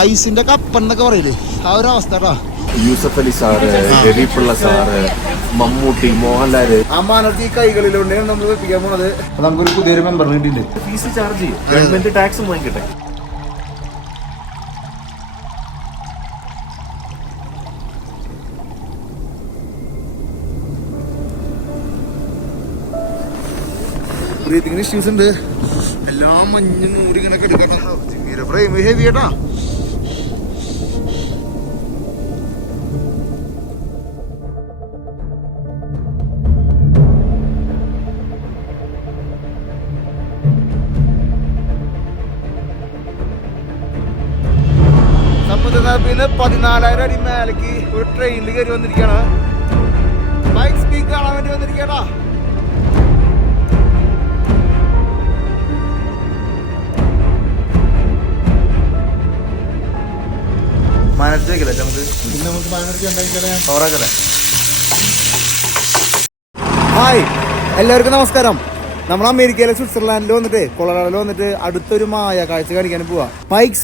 ഐസിന്റെ കപ്പൻ എന്നൊക്കെ പറയില്ലേ, ആ ഒരു അവസ്ഥ കേട്ടോ. യൂസഫ് അലി സാറ്, രവിപിള്ള സാറ്, മമ്മൂട്ടി, മോഹൻലാല്, അമ്മാനത്തി കൈകളിലുണ്ടെങ്കിൽ നമ്മൾ എത്തിക്കാൻ പോണത്. നമുക്കൊരു പുതിയൊരു മെമ്പർ കിട്ടിയിട്ടുണ്ട്. ഫീസ് ചാർജ് ചെയ്യും, ഗവൺമെന്റ് ടാക്സും വാങ്ങിക്കട്ടെ. ബ്രീത്തിങ്ങിന് ഇഷ്യൂസ് ഉണ്ട്, എല്ലാം മഞ്ഞ് നൂറി ഇങ്ങനെ എടുക്കണം. ഹെവി കേട്ടാ. സമുദ്രനിരപ്പിന് 14,000 അടി മേലേക്ക് ഒരു ട്രെയിനിൽ കയറി വന്നിരിക്കുകയാണ്. ബൈക്ക് സ്പീക്ക് കാണാൻ വേണ്ടി വന്നിരിക്കട്ടാ. മനസ്സിലാക്കില്ലേ നമുക്ക് പവറാക്കല്ലേ. ഹായ് എല്ലാവർക്കും നമസ്കാരം. നമ്മൾ അമേരിക്കയിലെ സ്വിറ്റ്സർലാൻഡിൽ വന്നിട്ട് കൊളറാഡോയിൽ വന്നിട്ട് അടുത്തൊരു മായ കാഴ്ച കാണിക്കാൻ പോവാ. പൈക്ക്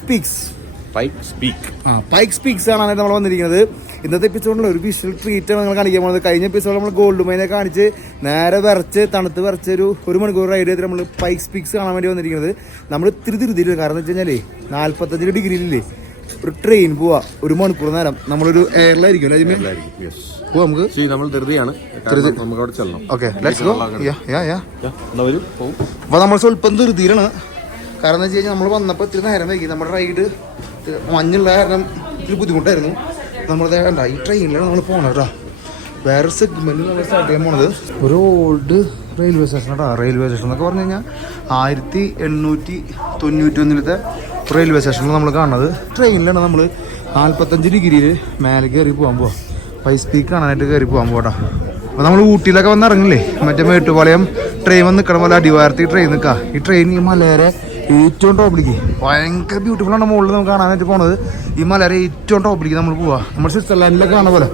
സ്പീക്സ് കാണാനായിട്ട് നമ്മൾ വന്നിരിക്കുന്നത്. ഇന്നത്തെ എപ്പിസോഡിൽ ഒരു വിഷ്വൽ ട്രീറ്റ് നിങ്ങൾ കാണിക്കാൻ പോകുന്നത്. കഴിഞ്ഞ എപ്പിസോഡ് നമ്മൾ ഗോൾഡ് മൈനെ കാണിച്ച് നേരെ തണുത്ത് വിറച്ച് ഒരു മണിക്കൂർ റൈഡ് ചെയ്തിട്ട് നമ്മൾ പൈക്ക് സ്പീക്സ് കാണാൻ വേണ്ടി വന്നിരിക്കുന്നത്. നമ്മൾ ധൃതിയിൽ കാരണം എന്ന് വെച്ച് കഴിഞ്ഞാൽ 45 ഡിഗ്രിയിലില്ലേ ഒരു ട്രെയിൻ പോവാ, ഒരു മണിക്കൂർ നേരം നമ്മളൊരു എയറിലായിരിക്കും നമുക്ക്. അപ്പൊ നമ്മൾ സ്വല്പം ധൃതിയിലാണ്. കാരണം എന്താ വെച്ച് കഴിഞ്ഞാൽ നമ്മൾ വന്നപ്പോൾ ഇത്തിരി നേരം വൈകി. നമ്മുടെ റൈഡ് മഞ്ഞുള്ള കാരണം ഇത്തിരി ബുദ്ധിമുട്ടായിരുന്നു. നമ്മളത് ഈ ട്രെയിനിലാണ് നമ്മൾ പോകണം കേട്ടോ. വേറെ സെഗ്മെന്റ് നമ്മൾ സ്റ്റാർട്ട് ചെയ്യാൻ പോണത് ഒരു ഓൾഡ് റെയിൽവേ സ്റ്റേഷൻ കേട്ടോ. റെയിൽവേ സ്റ്റേഷൻ എന്നൊക്കെ പറഞ്ഞു കഴിഞ്ഞാൽ 1891 റെയിൽവേ സ്റ്റേഷനിൽ നമ്മൾ കാണുന്നത്. ട്രെയിനിലാണ് നമ്മൾ 45 ഡിഗ്രിയിൽ മേലെ കയറി പോകാൻ പോവാം. പൈക്ക് സ്പീക്ക് കാണാനായിട്ട് കയറി പോകാൻ പോകട്ടോ. അപ്പോൾ നമ്മൾ ഊട്ടിയിലൊക്കെ വന്ന് ഇറങ്ങില്ലേ, മറ്റേ മേട്ടുപാളയം ട്രെയിൻ വന്ന് നിൽക്കണം പോലെ അടിവാരത്തി ട്രെയിൻ നിൽക്കുക. ഈ ട്രെയിൻ ഈ മലയുടെ ഏറ്റവും ടോപ്പിലേക്ക് ഭയങ്കര ബ്യൂട്ടിഫുൾ ആണ്. മുകളിൽ നമുക്ക് കാണാനായിട്ട് പോണത് ഈ മലയുടെ ഏറ്റവും ടോപ്പിലേക്ക് നമ്മൾ പോവാ. നമ്മൾ സ്വിറ്റ്സർലാൻഡിലൊക്കെ കാണുന്ന പോലെ.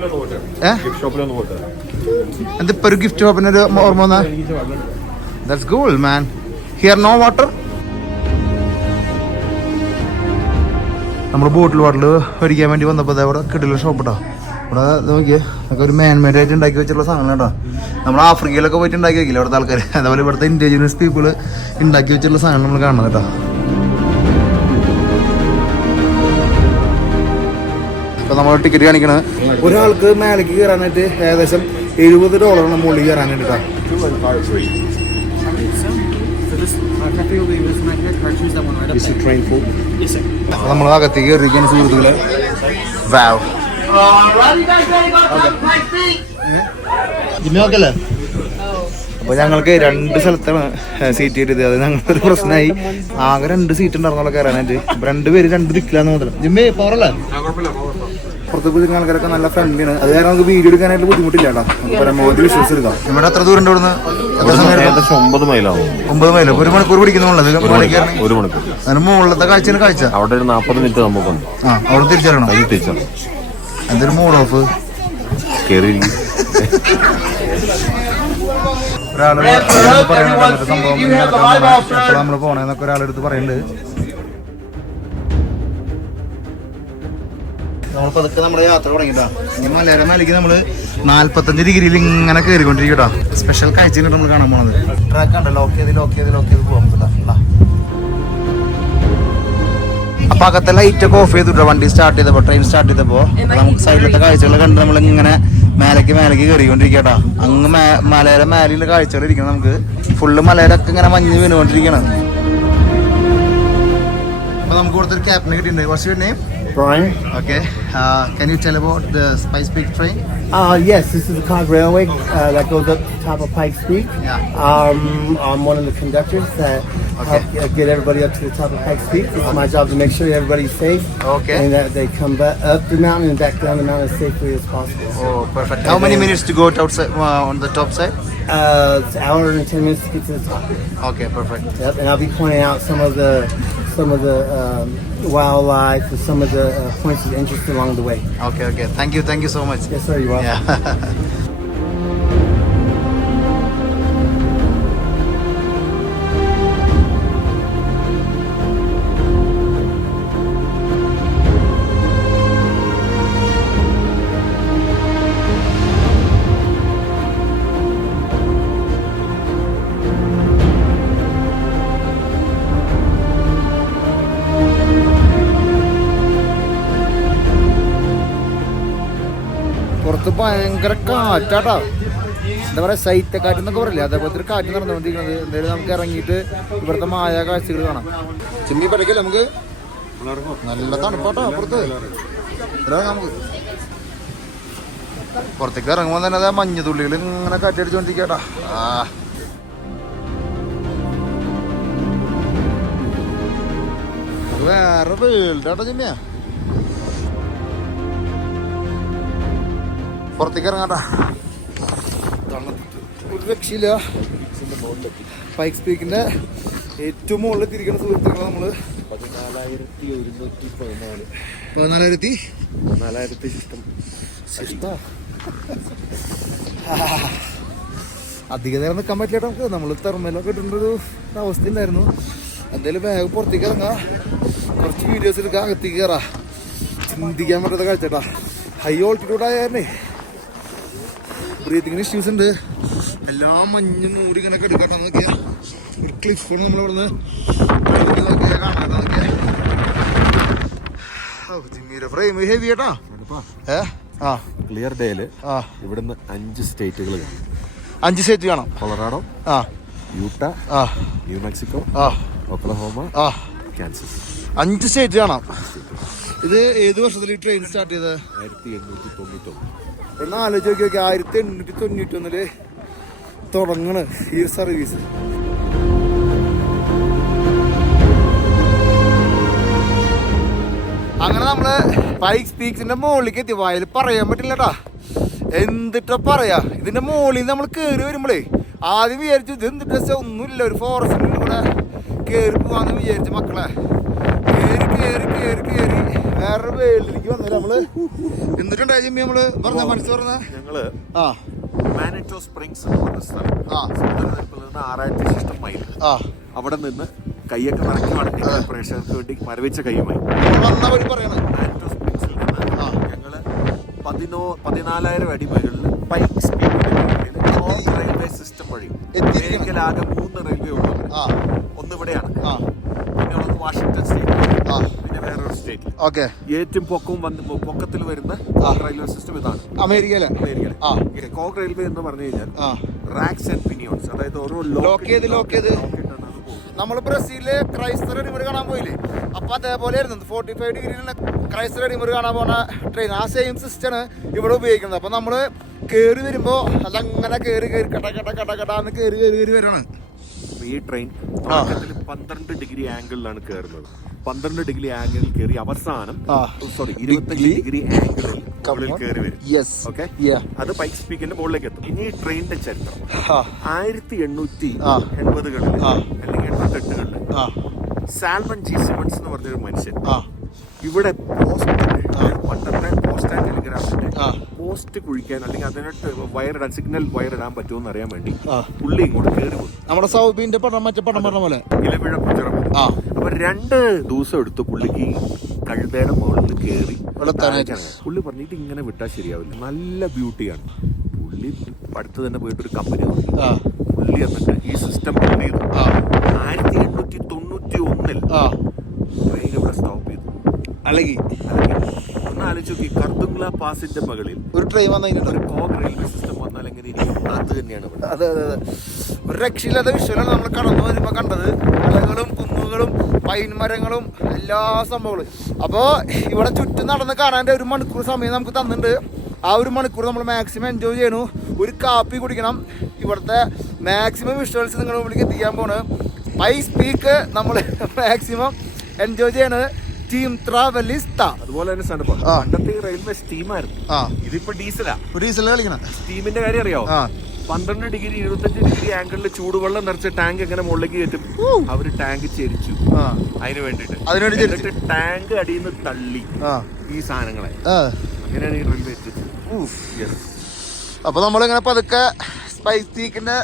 എന്തിപ്പോ ഒരു ഗിഫ്റ്റ് ഷോപ്പിന് ഒരു ഓർമ്മ വന്നാ that's cool man. Here no water. നമ്മൾ ബോട്ടിൽ വാട്ടർ മേടിക്കാൻ വേണ്ടി വന്നപ്പോൾ അവിടെ കിടിലൻ ഷോപ്പ് കേട്ടോ. ഇവിടെ നോക്കിയേ ഒക്കെ ഒരു മാൻമേഡ് ആയിട്ട് ഉണ്ടാക്കി വെച്ചിട്ടുള്ള സാധനം കേട്ടോ. നമ്മൾ ആഫ്രിക്കയിലൊക്കെ പോയിട്ട് ഉണ്ടാക്കി വെക്കില്ല ഇവിടുത്തെ ആൾക്കാർ, അതേപോലെ ഇവിടുത്തെ ഇൻഡിജിനസ് പീപ്പിൾ ഉണ്ടാക്കി വെച്ചിട്ടുള്ള സാധനം നമ്മൾ കാണുന്നത് കേട്ടോ. അപ്പോൾ നമ്മൾ ടിക്കറ്റ് കാണിക്കണത് ഒരാൾക്ക് മേലേക്ക് കയറാനായിട്ട് ഏകദേശം $70 മുകളിൽ കയറാനായിട്ട് കേട്ടോ. നമ്മൾ അകത്തേക്ക് കയറിയിരിക്കുന്ന സുഹൃത്തുക്കളെ. അപ്പൊ ഞങ്ങൾക്ക് 2 സ്ഥലത്താണ് സീറ്റ് കിട്ടിയത്. അത് ഞങ്ങൾക്കൊരു പ്രശ്നമായി. ആകെ 2 സീറ്റ് ഉണ്ടായിരുന്നല്ലോ കയറാനായിട്ട്. 2 പേര് 2 ദിക്കിലാന്ന് മാത്രം. ജിമ്മേ പവറല്ലേ? പുറത്തേക്ക് വിളിക്കുന്ന ആൾക്കാരൊക്കെ നല്ല ഫ്രണ്ട്ലിയാണ്. അത് കാരണം നമുക്ക് വീഡിയോ എടുക്കാനായിട്ട് ബുദ്ധിമുട്ടില്ല കേട്ടോ. നമുക്ക് പരമാവധി വിശ്വസിച്ച് എടുക്കാം. ഇവിടെ എത്ര ദൂരം ഉണ്ട് ഇവിടുന്ന്? 9 മൈലാവും. 9 മൈൽ. 1 മണിക്കൂർ പിടിക്കുന്നുള്ളത്. 1 മണിക്കൂർ. അതിന് മുകളിലത്തെ കാഴ്ച അവിടെ ഒരു 40 മിനിറ്റ് നമുക്കുണ്ട്. അവിടെ തിരിച്ചറിയണം. എന്തൊരു മൂഡ് ഓഫ് ഒരാള് പറയുന്നുണ്ട് സംഭവം എപ്പോഴാണ് നമ്മള് പോണേന്നൊക്കെ ഒരാളെടുത്ത് പറയുന്നുണ്ട്. നമ്മളിപ്പോ അതൊക്കെ നമ്മുടെ യാത്ര തുടങ്ങിട്ടാ. ഇനി മലയാളം മേലേക്ക് നമ്മള് 45 ഡിഗ്രിയിൽ ഇങ്ങനെ കയറിക്കൊണ്ടിരിക്കട്ടോ. സ്പെഷ്യൽ കാഴ്ചയാണ് നമ്മൾ കാണാൻ പോണത്. ട്രാക്ക് ഉണ്ടല്ലോ, ലോക്ക് ചെയ്ത് പോകാൻ പറ്റാ. അപ്പൊ അകത്തെ ലൈറ്റ് ഒക്കെ ഓഫ് ചെയ്തിട്ടോ വണ്ടി സ്റ്റാർട്ട് ചെയ്തപ്പോ, ട്രെയിൻ സ്റ്റാർട്ട് ചെയ്തപ്പോ നമുക്ക് സൈഡിലത്തെ കാഴ്ചകൾ കണ്ട് നമ്മൾ ഇങ്ങനെ മേലേക്ക് കയറിക്കൊണ്ടിരിക്കട്ടോ. അങ്ങ് മലയുടെ മേലെയുള്ള കാഴ്ചകൾ ഇരിക്കണം. നമുക്ക് ഫുള്ള് മലയിലൊക്കെ ഇങ്ങനെ മഞ്ഞ് വീണുകൊണ്ടിരിക്കണം. അപ്പൊ നമുക്ക് ഇവിടുത്തെ ഒരു ക്യാപ്റ്റനെ കിട്ടിയിട്ടുണ്ട്. What's your name? Brian. Okay. Can you tell about the Pikes Peak train? Yes, this is the Cog Railway that goes up to the top of Pikes Peak. Yeah. I'm one of the conductors that help get everybody up to the top of Pikes Peak. It's my job to make sure everybody's safe. Okay. And that they come back up the mountain and back down the mountain as safely as possible. Oh, perfect. How many minutes to go outside on the top side? It's an hour and 10 minutes to get to the top. Okay, perfect. Yep, and I'll be pointing out some of the wildlife and some of the points of interest along the way. Okay. Thank you so much. Yes, sir. You're welcome. Yeah. പുറത്ത് ഭയങ്കര കാറ്റാട്ടാ, എന്താ പറയാ site കാറ്റ് എന്നൊക്കെ പറയില്ലേ, അതേപോലത്തെ ഒരു കാറ്റ് നടന്നുകൊണ്ടിരിക്കുന്നത്. എന്തായാലും നമുക്ക് ഇറങ്ങിയിട്ട് ഇവിടുത്തെ മായ കാഴ്ചകൾ കാണാം. ചിമ്മി പഠിക്കല്ലേ നമുക്ക്, നല്ല തണുപ്പാട്ടോ പുറത്ത്. നമുക്ക് പുറത്തേക്ക് ഇറങ്ങുമ്പോൾ തന്നെ അതാ മഞ്ഞുതുള്ളികൾ ഇങ്ങനെ കാറ്റടിച്ചോണ്ടിരിക്കട്ടാ. വേറെ വേൾഡാട്ടോ ചിമ്മിയ. പുറത്തേക്ക് ഇറങ്ങാട്ടാ, ഒരു രക്ഷയില്ല. പൈക്സ് പീക്കിന്റെ ഏറ്റവും മുകളിൽ തിരിക്കുന്ന സുഹൃത്തുക്കളെ നമ്മള് 14,000 ശിഷ്ടം. അധിക നേരം നിൽക്കാൻ പറ്റില്ല നമുക്ക്. നമ്മൾ തെർമലൊക്കെ ഇട്ടൊരു അവസ്ഥ ഉണ്ടായിരുന്നു. എന്തായാലും ബാഗ് പുറത്തേക്ക് ഇറങ്ങാം, കുറച്ച് വീഡിയോസ് എടുക്കാം, അകത്തേക്ക് കയറാ. ചിന്തിക്കാൻ പറ്റാത്ത കാഴ്ചട്ടാ. ഹൈ ഓൾട്ടിറ്റ്യൂഡ് ആയാലേ ബ്രീത്തിങ്ങിന് ഇഷ്യൂസ് ഉണ്ട്. എല്ലാം മഞ്ഞ് മൂടി ഇങ്ങനെ എടുക്കട്ടെ. നോക്കിയാ ഒരു ക്ലിഫാണ് നമ്മളിവിടുന്ന് നോക്കിയാൽ കാണാട്ടോ. നോക്കിയാ ജിമ്മിയുടെ ഫ്രെയിം ഹെവി കേട്ടാ. ക്ലിയർ ഡേയില് ഇവിടുന്ന് 5 സ്റ്റേറ്റുകൾ കാണും. 5 സ്റ്റേറ്റ് കാണാം. Colorado, Utah, new Mexico, Oklahoma, Kansas. 5 state കാണാം. ഇത് ഏത് വർഷത്തിൽ ഈ ട്രെയിൻ സ്റ്റാർട്ട് ചെയ്തത്? 1891. ഒന്ന് ആലോചിച്ച് നോക്കി, 1891 തുടങ്ങണ് ഈ സർവീസ്. അങ്ങനെ നമ്മള് പൈക്സ് പീക്സിന്റെ മുകളിലേക്ക് എത്തി. വയൽ പറയാൻ പറ്റില്ലട്ടാ, എന്തിട്ടാ പറയാ. ഇതിന്റെ മുകളിൽ നമ്മൾ കേറി വരുമ്പോഴേ ആദ്യം വിചാരിച്ചു ഇത് എന്തിട്ടാ ഒന്നുമില്ല, ഒരു ഫോറസ്റ്റിന്റെ കൂടെ കേറി പോവാന്ന് വിചാരിച്ചു. മക്കളെ കേറി കേറി കേറി കേറി വേറെ വേൾഡിലേക്ക് വന്നില്ല നമ്മള്. എന്നിട്ടുണ്ടായി ജിമ്മി നമ്മള് പറഞ്ഞ മനസ്സ് പറഞ്ഞ ഞങ്ങള് മാനിറ്റോ സ്പ്രിങ്സ് എന്ന് പറഞ്ഞ സ്ഥലം, 6,000 മൈൽ. അവിടെ നിന്ന് കൈയൊക്കെ നിറക്കി മടക്കി പ്രേക്ഷകർക്ക് വേണ്ടി മരവിച്ച കൈയുമായി മാനിറ്റോ സ്പ്രിങ്സിൽ നിന്ന് ഞങ്ങള് 14,000 അടി മുകളിൽ പൈക്സ് റെയിൽവേ സിസ്റ്റം വഴി അമേരിക്കയിലാകെ 3 റെയിൽവേ ഉള്ളൂ. ഒന്ന് ഇവിടെയാണ്, പിന്നെ ഉള്ളത് വാഷിംഗ്ടൺ സ്റ്റേറ്റ്, പിന്നെ വേറൊരു സ്റ്റേറ്റ്. ഏറ്റവും പൊക്കത്തിൽ വരുന്ന റെയിൽവേ സിസ്റ്റം ഇതാണ് അമേരിക്കയിലെ. കോക്ക് റെയിൽവേ എന്ന് പറഞ്ഞു കഴിഞ്ഞാൽ റാക്സ് ആൻഡ് പിനിയോൺസ്, അതായത് ഓരോ ലോക്ക് ചെയ്ത് നമ്മൾ ബ്രസീലില് ക്രൈസ്തർ റിമർ കാണാൻ പോയില്ലേ, അപ്പൊ അതേപോലെ ആയിരുന്നു 45 ഡിഗ്രിയിലുള്ള ക്രൈസ്തർ റിമർ കാണാൻ പോകുന്ന ട്രെയിൻ. ആ സെയിം സിസ്റ്റമാണ് ഇവിടെ ഉപയോഗിക്കുന്നത്. അപ്പൊ നമ്മള് കേറി വരുമ്പോ അതങ്ങനെ കേറി കേറി കടന്ന് കേറി കേറി കേറി വരണം. ഈ ട്രെയിൻ 12 ഡിഗ്രി ആംഗിളിലാണ് കയറുന്നത്. 12 ഡിഗ്രി ആംഗിളിൽ കയറി അവസാനം 25 ഡിഗ്രി ആംഗിളിൽ കയറി വരും. ഓക്കെ, അത് പൈക്സ് പീക്കിന്റെ മുകളിലേക്ക് എത്തും. ഇനി ഈ ട്രെയിനിന്റെ ചരിത്രം 1880-കളിൽ അല്ലെങ്കിൽ 88-കളിൽ സാൽമൺ ജി സിമൺസ് എന്ന് പറഞ്ഞൊരു മനുഷ്യൻ ഇവിടെ പണ്ടത്തെ പോസ്റ്റ് ആൻഡ് ടെലിഗ്രാഫിന്റെ പോസ്റ്റ് കുഴിക്കാൻ അല്ലെങ്കിൽ അതിനകത്ത് വയറിടാൻ, സിഗ്നൽ വയറിടാൻ പറ്റുമെന്ന് അറിയാൻ വേണ്ടി പുള്ളി ഇങ്ങോട്ട് കയറി പോകും. നമ്മുടെ സൗബിന്റെ പടം പറഞ്ഞ പോലെ ഇലവിഴ പുച്ചറ. അപ്പൊ 2 ദിവസം എടുത്ത് പുള്ളിക്ക് കഴുതയുടെ മുകളിൽ കയറി പുള്ളി പറഞ്ഞിട്ട് ഇങ്ങനെ വിട്ടാൽ ശരിയാവില്ല, നല്ല ബ്യൂട്ടിയാണ്. പുള്ളി അടുത്ത് തന്നെ പോയിട്ട് ഒരു കമ്പനി നോക്കി. പുള്ളി എന്നിട്ട് ഈ സിസ്റ്റം ബിൽഡ് ചെയ്തു. 1891 ട്രെയിൻ ഇവിടെ സ്റ്റോപ്പ് ചെയ്തു. അല്ലെങ്കിൽ ഒന്ന് ആലോചിച്ച് നോക്കി, കർദുംഗ്ല പാസിന്റെ മകളിൽ ഒരു ട്രെയിൻ വന്നതിനുണ്ട്, ഒരു കോക്ക് റെയിൽവേ സിസ്റ്റം വന്നാൽ എങ്ങനെ ഇരിക്കും? അത് തന്നെയാണ് ഇവിടെ. അതെ, ഒരു രക്ഷയില്ലാത്ത വിഷ്വലാണ് നമ്മൾ കടന്നു വരുമ്പോ കണ്ടത്. മലകളും കുന്നുകളും പൈൻ മരങ്ങളും എല്ലാ സംഭവങ്ങളും. അപ്പോൾ ഇവിടെ ചുറ്റും നടന്ന് കാണാൻ 1 മണിക്കൂർ സമയം നമുക്ക് തന്നിട്ടുണ്ട്. ആ 1 മണിക്കൂർ നമ്മൾ മാക്സിമം എൻജോയ് ചെയ്യണു. ഒരു കാപ്പി കുടിക്കണം. ഇവിടുത്തെ മാക്സിമം വിഷ്വൽസ് നിങ്ങളുടെ മുമ്പിലേക്ക് എത്തിക്കാൻ പോണ്. പൈക്സ് പീക്ക് നമ്മൾ മാക്സിമം എൻജോയ് ചെയ്യണത്. ടീം ട്രാവലിസ്റ്റ. അതുപോലെ തന്നെ പണ്ടത്തെ റെയിൽവേ സ്റ്റീമായിരുന്നു, ഇതിപ്പോ ഡീസലാ. ഡീസൽ കളിക്കണം. സ്റ്റീമിന്റെ കാര്യം അറിയാവോ? 12 ഡിഗ്രി 25 ഡിഗ്രി ആംഗിളിൽ ചൂടുവെള്ളം നിറച്ച ടാങ്ക് എങ്ങനെ മുകളിലേക്ക് കയറ്റും? അവര് ടാങ്ക് ചെരിച്ചു അതിന് വേണ്ടിട്ട്. എന്നിട്ട് ടാങ്ക് അടിയിൽ നിന്ന് തള്ളി ഈ സാധനങ്ങളെ. അങ്ങനെയാണ് ഈ റെയിൽവേ എത്തിച്ചത്. അപ്പൊ നമ്മളിങ്ങനെ പതുക്കെ പൈക്സ് പീക്കിന്റെ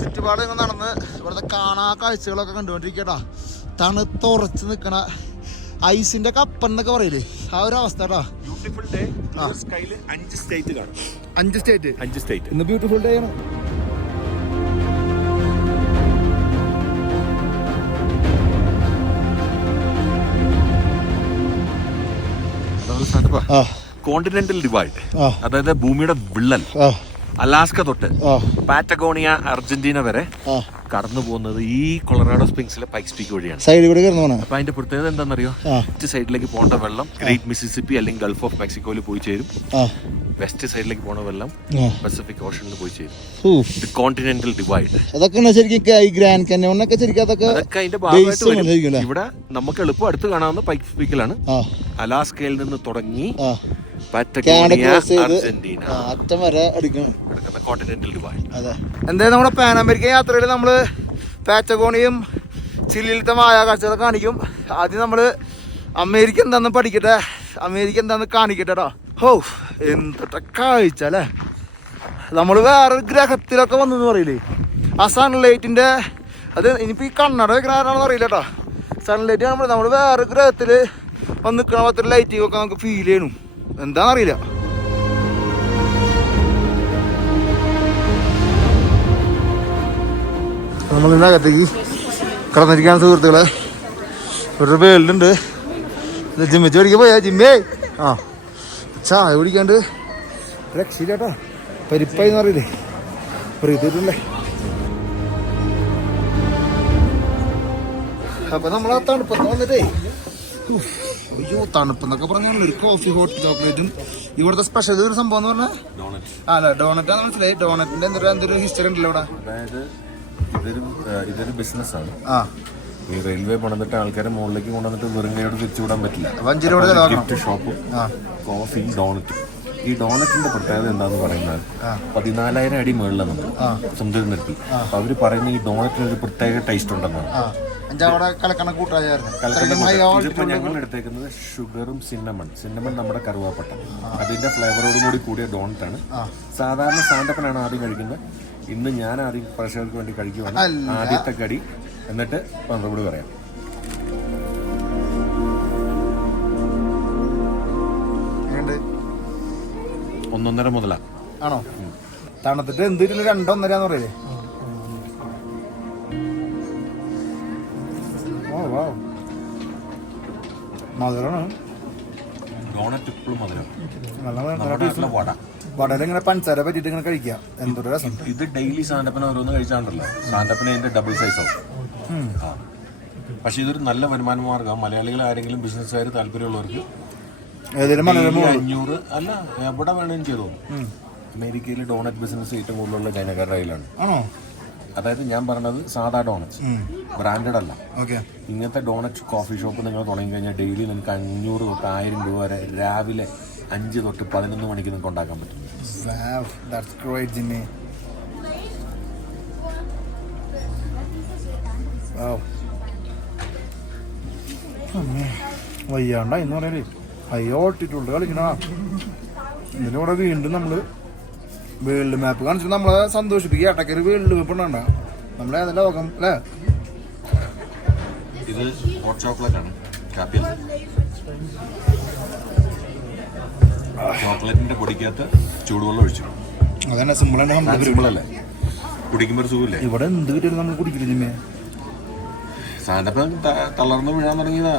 ചുറ്റുപാട് ഇങ്ങനെ നടന്ന് ഇവിടുത്തെ കാണാ കാഴ്ചകളൊക്കെ കണ്ടുകൊണ്ടിരിക്കട്ടാ. തണുത്തുറച്ച് നിക്കണ ഐസിന്റെ കപ്പൻ എന്നൊക്കെ പറയില്ലേ, ആ ഒരു അവസ്ഥ. Beautiful day. സ്കൈയില് 5 സ്റ്റേറ്റ് കാണും. 5 സ്റ്റേറ്റ്. ഇന്ന് ബ്യൂട്ടിഫുൾ ഡേ ആണ്. കോണ്ടിനെന്റൽ ഡിവൈഡ്, അതായത് ഭൂമിയുടെ വിള്ളൽ അലാസ്ക തൊട്ട് പാറ്റഗോണിയ അർജന്റീന വരെ കടന്നു പോകുന്നത് ഈ കൊളറാഡോ സ്പ്രിങ്സിലെ പൈക്സ് പീക്ക് വഴിയാണ്. സൈഡിൽ കൂടെ കയറുന്ന. അപ്പൊ അതിന്റെ പ്രത്യേകത എന്താണെന്നറിയോ? സൈഡിലേക്ക് പോകേണ്ട വെള്ളം ഗ്രേറ്റ് മിസിസിപ്പി അല്ലെങ്കിൽ ഗൾഫ് ഓഫ് മെക്സിക്കോയിൽ പോയി ചേരും. വെസ്റ്റ് സൈഡിലേക്ക് പോണ വെള്ളം പസഫിക് ഓഷനിൽ പോയി ചേരും. Continental divide. അതൊക്കെ അതിന്റെ ഭാഗമായിട്ട് വരും. ഇവിടെ നമുക്ക് എളുപ്പം അടുത്ത് കാണാവുന്ന പൈക്സ് പീക്കിലാണ്. അലാസ്കയിൽ നിന്ന് തുടങ്ങി പാറ്റഗോണിയ അർജന്റീന അറ്റം വരെ കോണ്ടിനെന്റൽ ഡിവൈഡ്. എന്തായാലും നമ്മുടെ പാൻ അമേരിക്കൻ യാത്രയിൽ നമ്മള് പാറ്റഗോണിയും ചില്ലിലത്തെ മായ കാഴ്ചകളൊക്കെ കാണിക്കും. ആദ്യം നമ്മള് അമേരിക്ക എന്താന്ന് പഠിക്കട്ടെ, അമേരിക്ക എന്താന്ന് കാണിക്കട്ടെ കേട്ടോ. ഹോ, എന്തൊക്കെ കാഴ്ച അല്ലേ. നമ്മൾ വേറൊരു ഗ്രഹത്തിലൊക്കെ വന്നെന്ന് പറയില്ലേ, ആ സൺലൈറ്റിന്റെ അത് ഇനിയിപ്പോൾ ഈ കണ്ണട വെക്കണ ആരാണെന്ന് അറിയില്ല കേട്ടോ. സൺലൈറ്റ് കാണുമ്പോൾ നമ്മൾ വേറെ ഗ്രഹത്തിൽ വന്ന് നിൽക്കണ അത്ര ലൈറ്റിംഗ് ഒക്കെ നമുക്ക് ഫീൽ ചെയ്യണം. എന്താണെന്നറിയില്ല. നമ്മൾ ഇതിനകത്തേക്ക് കടന്നിരിക്കുകയാണ് സുഹൃത്തുക്കളെ. ഒരു വേൾഡ് ഉണ്ട്. ജിമ്മച്ച് പഠിക്കാൻ പോയാ ജിമ്മേ. ചായ കുടിക്കാണ്ട് രക്ഷയില്ലാട്ടോ. പരിപ്പായി എന്ന് അറിയില്ലേ, പ്രീതിട്ടല്ലേ. അപ്പൊ നമ്മൾ ആ തണുപ്പത്ത് വന്നിട്ടേ, അയ്യോ തണുപ്പെന്നൊക്കെ പറഞ്ഞാൽ ഒരു കോഫി ഹോട്ട് ചോക്ലേറ്റും ഇവിടുത്തെ സ്പെഷ്യൽ ഒരു സംഭവം എന്ന് പറഞ്ഞാൽ അല്ല ഡോണറ്റാന്ന് മനസ്സിലായി. ഡോണറ്റിന്റെ എന്തൊരു ഹിസ്റ്ററി ഉണ്ടല്ലോ ഇവിടെ. അതായത് ഇതൊരു ബിസിനസ്സാണ്. ഈ റെയിൽവേ പണിതിട്ട് ആൾക്കാരെ മുകളിലേക്ക് കൊണ്ടുവന്നിട്ട് വെറും കൈയോട് തിരിച്ചുവിടാൻ പറ്റില്ല. ഗിഫ്റ്റ് ഷോപ്പും കോഫി ഡോണറ്റും. ഈ ഡോണറ്റിന്റെ പ്രത്യേകത എന്താന്ന് പറയുന്നത് 14,000 അടി മുകളിലാണ് നമ്മൾ സമുദ്രനിരപ്പിൽ. അപ്പൊ അവര് പറയുന്ന ഈ ഡോണറ്റിന് ഒരു പ്രത്യേക ടേസ്റ്റ് ഉണ്ടെന്നാണ്. ഇതിപ്പോ ഞങ്ങൾ എടുത്തേക്കുന്നത് ഷുഗറും സിന്നമൺ നമ്മുടെ കറുവാപ്പട്ട അതിന്റെ ഫ്ലേവറോടും കൂടി കൂടിയ ഡോണറ്റാണ്. സാധാരണ സാന്തപ്പനാണ് ആദ്യം കഴിക്കുന്നത്. ഇന്ന് ഞാൻ ആദ്യം പ്രേക്ഷകർക്ക് വേണ്ടി കഴിക്കുവാണ് ആദ്യത്തെ കടി. എന്നിട്ട് മറുപടി പറയാം. ഒന്നൊന്നര മുതലാ ആണോ? തണുത്തിട്ട് എന്തില്ല 2-1.5 പറയല്ലേ. മധുരമാണ്. ഡോണറ്റ് ഇപ്പോഴും മധുരം. വടയിലിങ്ങനെ പഞ്ചസാര പറ്റിട്ട് ഇങ്ങനെ കഴിക്കാം. എന്തൊരു രസം. ഇത് ഡെയിലി സാന്തപ്പന ഓരോന്ന് കഴിച്ചാണ്ടല്ലോ, സാന്തപ്പന ഇതിന്റെ ഡബിൾ സൈസ് ആവും. പക്ഷെ ഇതൊരു നല്ല വരുമാന മാർഗം. മലയാളികൾ ആരെങ്കിലും ബിസിനസ്സുകാർ താല്പര്യമുള്ളവർക്ക് 500 അല്ല എവിടെ വേണമെങ്കിലും ചെയ്തു. അമേരിക്കയിൽ ഡോണറ്റ് ബിസിനസ് ഏറ്റവും കൂടുതലുള്ള ചൈനക്കാരുടെ കയ്യിലാണ്. അതായത് ഞാൻ പറഞ്ഞത് സാധാ ഡോണറ്റ്, ബ്രാൻഡഡ് അല്ല. ഇങ്ങനത്തെ ഡോണറ്റ് കോഫി ഷോപ്പ് നിങ്ങൾ തുടങ്ങി കഴിഞ്ഞാൽ ഡെയിലി നിങ്ങൾക്ക് 500 തൊട്ട് 1000 രൂപ വരെ രാവിലെ 5 തൊട്ട് 11 മണിക്ക് നിങ്ങൾക്ക് ഉണ്ടാക്കാൻ പറ്റും. വയ്യാണ്ട എന്ന് പറയല് അയ്യോ ഓട്ടിട്ടുണ്ട് കളിക്കണ. ഇതിലൂടെ വീണ്ടും നമ്മള് വേൾഡ് മാപ്പ് കാണിച്ചിട്ട് നമ്മളെ സന്തോഷിപ്പിക്കുക. ഏട്ടക്കൊരു വേൾഡ് മാപ്പ് ഉണ്ടാ നമ്മളെ അതിന്റെ ലോകം അല്ലേ. ഇത് ഹോട്ട് ചോക്ലേറ്റ് ആണ്. ചോക്ലേറ്റിന്റെ പൊടിക്കകത്ത് ചൂടുവെള്ളം ഒഴിച്ചു. അതന്നെ സിമ്പിളല്ലേ, കുടിക്കുമ്പോൾ ഒരു സുഖമില്ലേ. ഇവിടെ എന്ത് കിട്ടിയാലും നമ്മൾ കുടിക്കില്ല. സാധനം തളർന്ന് വീഴാൻ തുടങ്ങിയതാ.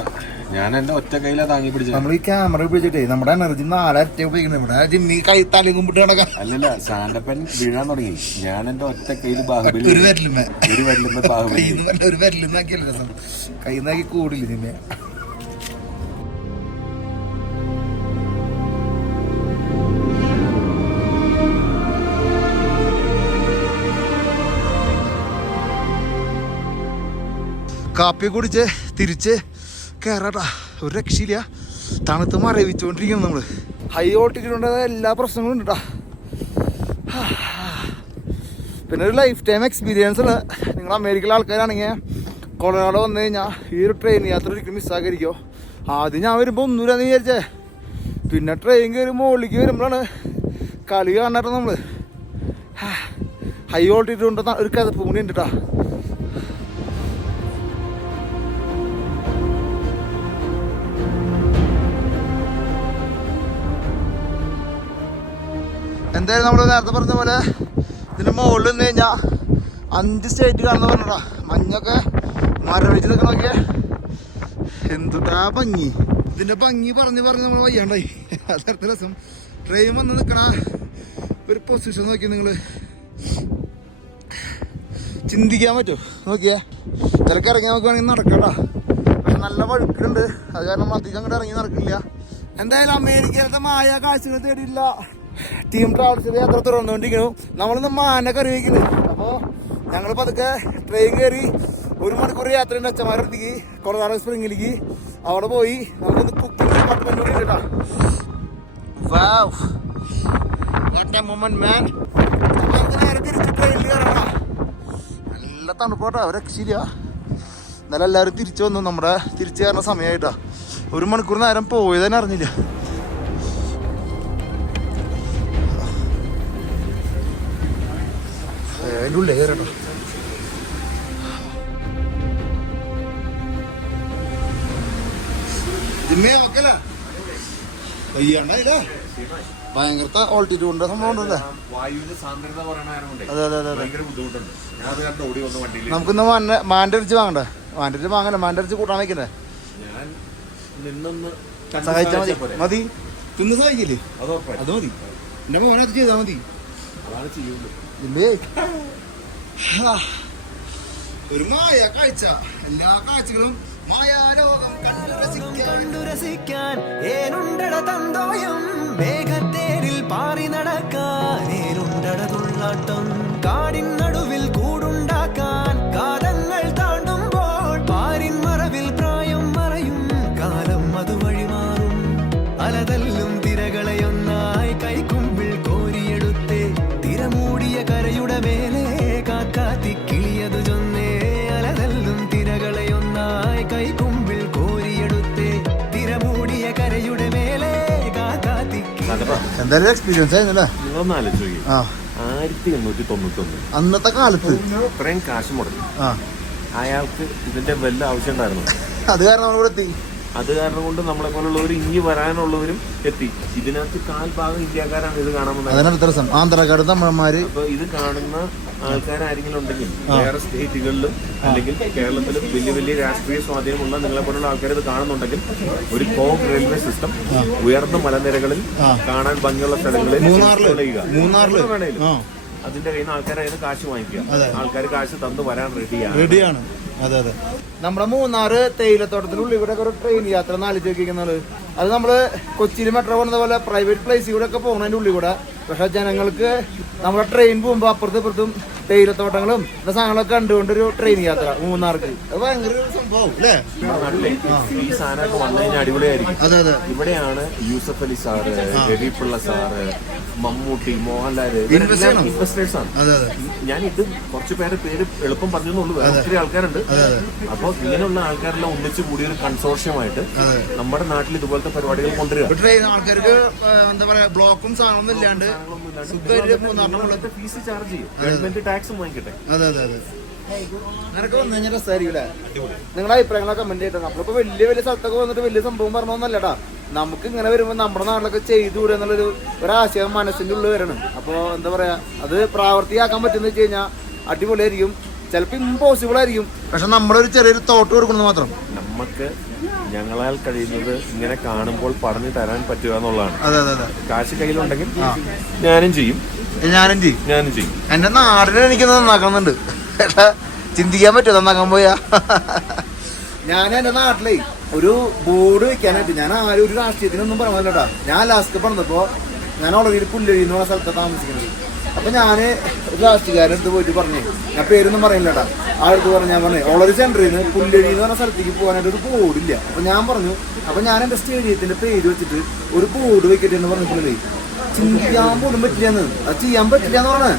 ഞാൻ എന്റെ ഒറ്റ കയ്യിലാ താങ്ങി പിടിച്ചത്. നമ്മൾ ഈ ക്യാമറ പിടിച്ചിട്ടേ നമ്മുടെ എനർജി 4 ഉപയോഗിക്കുന്നത്. ഇവിടെ ജിമ്മി കൈ തലയും കുമ്പിട്ട് നടക്കാം. അല്ലല്ല, സാൻഡപ്പൻ വീഴാൻ തുടങ്ങി. ഞാൻ എന്റെ ഒറ്റ കയ്യിൽ ബാഹുബലി ഒരു വരലുമ്പോ ബാഹുബലി ഒരു വരലുന്നാക്കിയല്ലോ രസം. കൈ നാക്കി കൂടില്ല ജിമ്മെ. കാപ്പി കുടിച്ച് തിരിച്ച് കയറാട്ടാ. ഒരു രക്ഷയില്ല. തണുത്ത് മരവിച്ചുകൊണ്ടിരിക്കണം നമ്മള്. ഹൈ ഓൾട്ടിറ്റ്യൂഡ് എല്ലാ പ്രശ്നങ്ങളും ഉണ്ട് കേട്ടോ. പിന്നെ ഒരു ലൈഫ് ടൈം എക്സ്പീരിയൻസ് ഉള്ള നിങ്ങൾ അമേരിക്കയിലെ ആൾക്കാരാണെങ്കിൽ കൊളറാഡോ വന്നു കഴിഞ്ഞാൽ ഈ ഒരു ട്രെയിൻ യാത്ര ഒരിക്കലും മിസ്സാക്കിയിരിക്കോ. ആദ്യം ഞാൻ വരുമ്പോൾ ഒന്നുമില്ലാന്ന് വിചാരിച്ചേ. പിന്നെ ട്രെയിൻ കയറി മുകളിലേക്ക് വരുമ്പോഴാണ് കളി കാണാട്ടോ നമ്മള്. ഹൈ ഓൾട്ടിറ്റ്യൂഡ് ഒരു കഥപ്പ് കൂടി ഉണ്ട് കേട്ടോ. എന്തായാലും നമ്മൾ നേരത്തെ പറഞ്ഞ പോലെ ഇതിൻ്റെ മുകളിൽ നിന്ന് കഴിഞ്ഞാൽ 5 സ്റ്റേറ്റ് കാണുന്ന പറഞ്ഞടാ. മഞ്ഞൊക്കെ മരവിച്ച് നിൽക്കണമൊക്കെ എന്തുട്ടാ ഭംഗി. ഇതിൻ്റെ ഭംഗി പറഞ്ഞ് നമ്മൾ വയ്യാണ്ടായി. അതടുത്ത രസം ട്രെയിൻ വന്ന് നിൽക്കണ ഒരു പൊസിഷൻ നോക്കി നിങ്ങൾ ചിന്തിക്കാൻ പറ്റുമോ നോക്കിയേ. ചിലക്ക് ഇറങ്ങി നമുക്ക് വേണമെങ്കിൽ നടക്കട്ടാ, പക്ഷെ നല്ല വഴുക്കുണ്ട്. അത് കാരണം അധികം അങ്ങോട്ട് ഇറങ്ങി നടക്കില്ല. എന്തായാലും അമേരിക്കയിലത്തെ മായ കാഴ്ചകൾ തേടിയില്ല. ടീം ട്രാവൽസിൽ യാത്ര തുറന്നുകൊണ്ടിരിക്കുന്നു. നമ്മളിന്ന് മാനെ കറി വയ്ക്കുന്നു. അപ്പോൾ ഞങ്ങൾ പതുക്കെ ട്രെയിൻ കയറി 1 മണിക്കൂർ യാത്രയുണ്ട് അച്ഛന്മാരുടെ അടുത്തേക്ക്, കൊളറാഡോ സ്പ്രിങ്ങിലേക്ക്. അവിടെ പോയി നമുക്കൊന്ന് കുക്കിംഗ് ഡിപ്പാർട്ട്മെന്റ് കൂടി കേട്ടാ. നേരെ തിരിച്ച് ട്രെയിനിൽ കയറണം. നല്ല തണുപ്പോട്ടാ, രക്ഷയില്ല. എന്നാലും എല്ലാവരും തിരിച്ചു വന്നു. നമ്മുടെ തിരിച്ചു കയറുന്ന സമയമായിട്ടാ. 1 മണിക്കൂർ നേരം പോയതന്നെ അറിഞ്ഞില്ല. അതിൻ്റെ ഉള്ളിൽ കയറട്ടോ. ഭയങ്കര ഓൾട്ടിറ്റ്യൂഡിന്റെ സംഭവം ഉണ്ടല്ലേ. അതെ അതെ അതെ അതെ. നമുക്കിന്ന് മാൻ്റെ ഇറച്ചി വാങ്ങണ്ടേ? മാൻ്റെ ഇറച്ചി വാങ്ങണ്ടേ? മാൻ്റെ ഇറച്ചി കൂട്ടാൻ വയ്ക്കണ്ടേ? സഹായിച്ചാൽ മതി. മതി തിന്ന് സഹായിക്കില്ലേ? അത് മതി. എന്റെ മോനെ അത് ചെയ്താൽ മതി. ഇല്ലേ ഒരു മായ കാഴ്ച. എല്ലാ കാഴ്ചകളും മായാലോകം കണ്ടു രസിക്കാൻ ഏനുണ്ടട തന്തോയം. മേഘത്തേരിൽ പാറി നടക്കാൻ ഏനുണ്ടട തുള്ളാട്ടം. കാടിൻ നടുവിൽ കൂടുണ്ടാക്കാൻ കാലങ്ങൾ താണ്ടുമ്പോൾ പാരിൻ മറവിൽ പ്രായം മറയും കാലം അതുവഴി മാറും. അലതല്ലും തിരകളെയൊന്നായി കൈക്കുമ്പിൾ കോരിയെടുത്തേ തിരമൂടിയ കരയുടെ മേലെ കാക്കാത്തി കിളിയതു ചൊന്നേ. അലതല്ലും തിരകളെയൊന്നായി കൈക്കുമ്പിൽ കോരിയെടുത്തേ തിരമൂടിയ കരയുടെ മേലെ കാക്കാത്തി. എന്തായാലും എക്സ്പീരിയൻസ് ആയിരുന്നല്ലേ. 1891 അന്നത്തെ കാലത്ത് ഇത്രയും കാശ് മുടക്കി അയാൾക്ക് ഇതിന്റെ വല്ല ആവശ്യം ഉണ്ടായിരുന്നു. അത് കാരണം നമ്മളിവിടെ എത്തി. അത് കാരണം കൊണ്ട് നമ്മളെ പോലുള്ളവർ ഇനി വരാനുള്ളവരും എത്തി. ഇതിനകത്ത് കാൽഭാഗം ഇന്ത്യക്കാരാണ് ഇത് കാണാൻ വന്നത്. അതിനടുത്ത രസം ആന്ധ്രാക്കാട് തമിഴന്മാര്. അപ്പൊ ഇത് കാണുന്ന ആൾക്കാരാരെങ്കിലും ഉണ്ടെങ്കിൽ വേറെ സ്റ്റേറ്റുകളിലും അല്ലെങ്കിൽ കേരളത്തിലും വലിയ വലിയ രാഷ്ട്രീയ സ്വാധീനമുള്ള നിങ്ങളെ പോലുള്ള ആൾക്കാർ ഇത് കാണുന്നുണ്ടെങ്കിൽ ഒരു കോഗ് റെയിൽവേ സിസ്റ്റം ഉയർന്ന മലനിരകളിൽ കാണാൻ ഭംഗിയുള്ള സ്ഥലങ്ങളിൽ വേണേലും അതിന്റെ കയ്യിൽ നിന്ന് ആൾക്കാരെ കാശ് വാങ്ങിക്കുക. ആൾക്കാർ കാശ് തന്നു വരാൻ റെഡിയാണ്. അതെ അതെ. നമ്മുടെ മൂന്നാറ് തേയിലത്തോട്ടത്തിനുള്ളിൽ ഇവിടെ ഒരു ട്രെയിൻ യാത്ര ആലോചിക്കുന്നത്. അത് നമ്മള് കൊച്ചിയിൽ മെട്രോ പോകുന്നത് പോലെ പ്രൈവറ്റ് പ്ലേസിൽ കൂടെ ഒക്കെ പോകുന്നതിന്റെ ഉള്ളിൽ കൂടെ. പക്ഷെ ജനങ്ങൾക്ക് നമ്മുടെ ട്രെയിൻ പോകുമ്പോ അപ്പുറത്തും ഇപ്പുറത്തും തേയിലത്തോട്ടങ്ങളും സാധനങ്ങളൊക്കെ കണ്ടുകൊണ്ടൊരു ട്രെയിൻ യാത്ര മൂന്നാർക്ക്. അത് ഭയങ്കര സംഭവം അല്ലേ? ഈ സാധനമൊക്കെ വന്നു കഴിഞ്ഞാൽ അടിപൊളിയായിരിക്കും. അതെ അതെ. ഇവിടെയാണ് Yusuf Ali sir, Ravi Pillai sir, Mammootty, Mohanlal investors ആണ്. ഞാൻ ഇത് കുറച്ച് പേര് എളുപ്പം പറഞ്ഞെന്നുള്ളൂ. ഒത്തിരി ആൾക്കാരുണ്ട്. അപ്പൊ ഇങ്ങനെയുള്ള ആൾക്കാരെല്ലാം ഒന്നിച്ചു കൂടി ഒരു കൺസോർഷ്യമായിട്ട് നമ്മുടെ നാട്ടിൽ ഇതുപോലത്തെ പരിപാടികൾ കൊണ്ടുവരിക. ആൾക്കാർക്ക് എന്താ പറയാ ബ്ലോക്കും സാധനമൊന്നും ഇല്ലാണ്ട് ഫീസ് ചാർജ് ചെയ്യും. ഗവൺമെന്റ് ടാക്സും വാങ്ങിക്കട്ടെ. അതെ അതെ അതെ. നിനക്ക് വന്നു കഴിഞ്ഞാൽ രസമായിരിക്കും. നിങ്ങളുടെ അഭിപ്രായങ്ങളൊക്കെ കമന്റ് ചെയ്തിട്ട്. നമ്മളിപ്പോ വലിയ വലിയ സ്ഥലത്തൊക്കെ വന്നിട്ട് വലിയ സംഭവം പറഞ്ഞോന്നല്ലടാ. നമുക്ക് ഇങ്ങനെ വരുമ്പോൾ നമ്മുടെ നാട്ടിലൊക്കെ ചെയ്തുകൂടെ എന്നുള്ളൊരു ഒരാശയം മനസ്സിന്റെ ഉള്ളിൽ വരണം. അപ്പോൾ എന്താ പറയാ, അത് പ്രാവർത്തിയാക്കാൻ പറ്റുന്ന വെച്ച് കഴിഞ്ഞാൽ അടിപൊളിയായിരിക്കും. ചിലപ്പോൾ ഇമ്പോസിബിൾ ആയിരിക്കും. പക്ഷെ നമ്മുടെ ഒരു ചെറിയൊരു തോട്ട് കൊടുക്കുന്നത് മാത്രം. നമുക്ക് ഞങ്ങളാൽ കഴിയുന്നത് ഇങ്ങനെ കാണുമ്പോൾ പറഞ്ഞു തരാൻ പറ്റുക എന്നുള്ളതാണ്. അതെ അതെ അതെ. കാശ് കയ്യിലുണ്ടെങ്കിൽ ഞാനും ചെയ്യും. എന്റെ നാടിനെ എനിക്ക് നന്നാക്കണമെന്നുണ്ട്. ചിന്തിക്കാൻ പറ്റുമോ നന്നാക്കാൻ പോയാ? ഞാൻ എന്റെ നാട്ടിലേ ഒരു ബോർഡ് വെക്കാനായിട്ട് ഞാൻ ആരും ഒരു രാഷ്ട്രീയത്തിനൊന്നും പറഞ്ഞല്ലോട്ടാ. ഞാൻ ലാസ്റ്റ് പറഞ്ഞപ്പോ ഞാൻ ഓൾറെഡി പുല്ലഴി എന്ന് പറഞ്ഞ സ്ഥലത്താണ് താമസിക്കുന്നത്. അപ്പൊ ഞാന് ഒരു രാഷ്ട്രീയക്കാരുടെ അടുത്ത് പോയിട്ട് പറഞ്ഞേ, ഞാൻ പേരൊന്നും പറയില്ലട്ടാ. ആ അടുത്ത് പറഞ്ഞു, ഞാൻ പറഞ്ഞു ഓൾറെഡി സെന്ററിൽ നിന്ന് പുല്ലഴി എന്ന് പറഞ്ഞ സ്ഥലത്തേക്ക് പോകാനായിട്ട് ഒരു ബോർഡില്ല. അപ്പൊ ഞാൻ പറഞ്ഞു, അപ്പൊ ഞാൻ എന്റെ സ്റ്റേഡിയത്തിന്റെ പേര് വെച്ചിട്ട് ഒരു ബോർഡ് വെക്കട്ടെ എന്ന് പറഞ്ഞിട്ടുള്ളേ. ചിന്തിക്കാൻ പോലും പറ്റില്ലെന്ന്, അത് ചെയ്യാൻ പറ്റില്ല എന്ന് പറഞ്ഞാൽ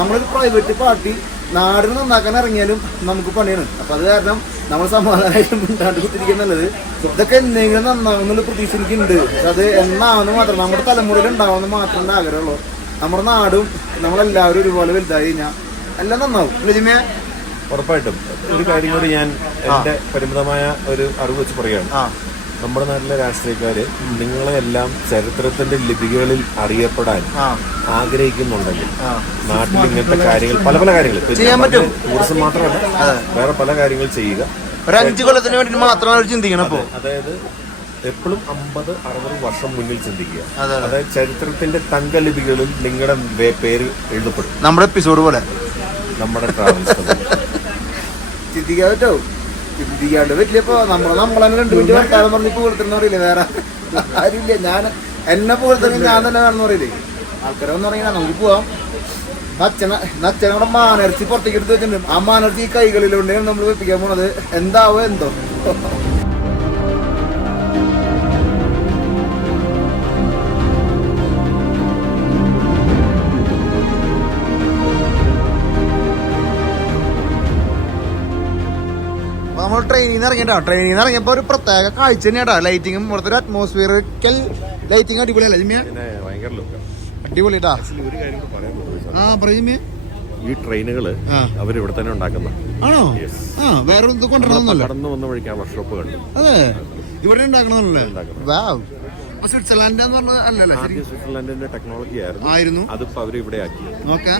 നമ്മളൊരു പ്രൈവറ്റ് പാർട്ടി നാടിന് നന്നാക്കാൻ ഇറങ്ങിയാലും നമുക്ക് പണിയാണ്. അപ്പൊ അത് കാരണം നമ്മൾ സമാധാനമായിട്ട് മുന്നോട്ട് കുത്തിരിക്കുന്നുള്ളത്. ഇതൊക്കെ എന്തെങ്കിലും നന്നാകുന്നുള്ള പ്രതീക്ഷ എനിക്കുണ്ട്. അത് എന്നാണെന്ന് മാത്രം നമ്മുടെ തലമുറയിൽ ഉണ്ടാവുമെന്ന് മാത്രമേ ആഗ്രഹമുള്ളൂ. നമ്മുടെ നാടും നമ്മളെല്ലാവരും ഒരുപോലെ വലുതായി കഴിഞ്ഞാൽ എല്ലാം നന്നാവും. ജിമ്മ ഉറപ്പായിട്ടും ഒരു കാര്യം കൂടി ഞാൻ എന്റെ പരിമിതമായ ഒരു അറിവ് വെച്ച് പറയുകയാണ്. നമ്മുടെ നാട്ടിലെ രാഷ്ട്രീയക്കാര് നിങ്ങളെല്ലാം ചരിത്രത്തിന്റെ ലിപികളിൽ അറിയപ്പെടാൻ ആഗ്രഹിക്കുന്നുണ്ടെങ്കിൽ നാട്ടിൽ ഇങ്ങനത്തെ കാര്യങ്ങൾ പല പല കാര്യങ്ങൾ ചെയ്യാൻ പറ്റും. ടൂറിസം മാത്രമല്ല വേറെ പല കാര്യങ്ങൾ ചെയ്യുക. ഒരു 5 കൊല്ലത്തിന് വേണ്ടി മാത്രമാണ് ചിന്തിക്കണം. അപ്പോ അതായത് എപ്പോഴും 50-60 വർഷം മുന്നിൽ ചിന്തിക്കുക. അതായത് ചരിത്രത്തിന്റെ തങ്കലിപികളിൽ നിങ്ങളുടെ പേര് എഴുതപ്പെടും. നമ്മുടെ എപ്പിസോഡ് പോലെ നമ്മുടെ ട്രാവൽസ് ചിന്തിക്കാൻ പറ്റോ? ചിന്തിക്കാണ്ട് പറ്റില്ലപ്പോ നമ്മളെ 2 മിനിറ്റ് വർത്താനം പറഞ്ഞ് പുകഴ്ത്തുന്ന പറയില്ലേ, വേറെ ആരുമില്ല. ഞാൻ എന്നെ പുകഴ്ത്തണെങ്കിൽ ഞാൻ തന്നെ വേണമെന്ന് പറയില്ലേ. ആൾക്കാരെന്ന് പറഞ്ഞാൽ നമുക്ക് പോവാം. അച്ഛനവിടെ മാനർച്ചി പുറത്തേക്ക് എടുത്ത് വെച്ചിട്ടുണ്ട്. ആ മാനർച്ചി ഈ കൈകളിലുണ്ടെങ്കിൽ നമ്മൾ വെപ്പിക്കാൻ പോണത് എന്താവോ എന്തോ. നമ്മൾ ട്രെയിനിൽ നിന്ന് ഇറങ്ങിയിട്ടാ. ട്രെയിനിൽ നിന്ന് ഇറങ്ങിയപ്പോ ഒരു പ്രത്യേക കാഴ്ച തന്നെയാട്ടാ. ലൈറ്റിങ്ങും ഇവിടുത്തെ ഒരു അറ്റ്മോസ്ഫിയറിക്കൽ ലൈറ്റിംഗ് അടിപൊളിയല്ലേ ജിമ്മിയ? ഭയങ്കര ലുക്ക് അടിപൊളിട്ടാ. ഒരു കാര്യം കൂടി പറയാൻ പറ്റും. ആ പറ ജിമ്മിയ. ഈ ട്രെയിനുകള് അവരിവിടെ തന്നെ ഉണ്ടാക്കുന്ന ആണോ? ആ വേറെ ഇത് കൊണ്ടുവരണമല്ലോ. കടന്നു വന്ന വഴിക്ക് ആ വർക്ക്ഷോപ്പ് കണ്ടു. അതെ ഇവിടെ ഉണ്ടാക്കണമല്ലേ? സ്വിറ്റ്സർലാൻഡ് എന്ന് പറഞ്ഞത് അല്ലല്ലേ? സ്വിറ്റ്സർലാൻഡിന്റെ ടെക്നോളജി ആയിരുന്നു. അതിപ്പോ അവര് ഇവിടെ ആക്കി. ഓക്കെ,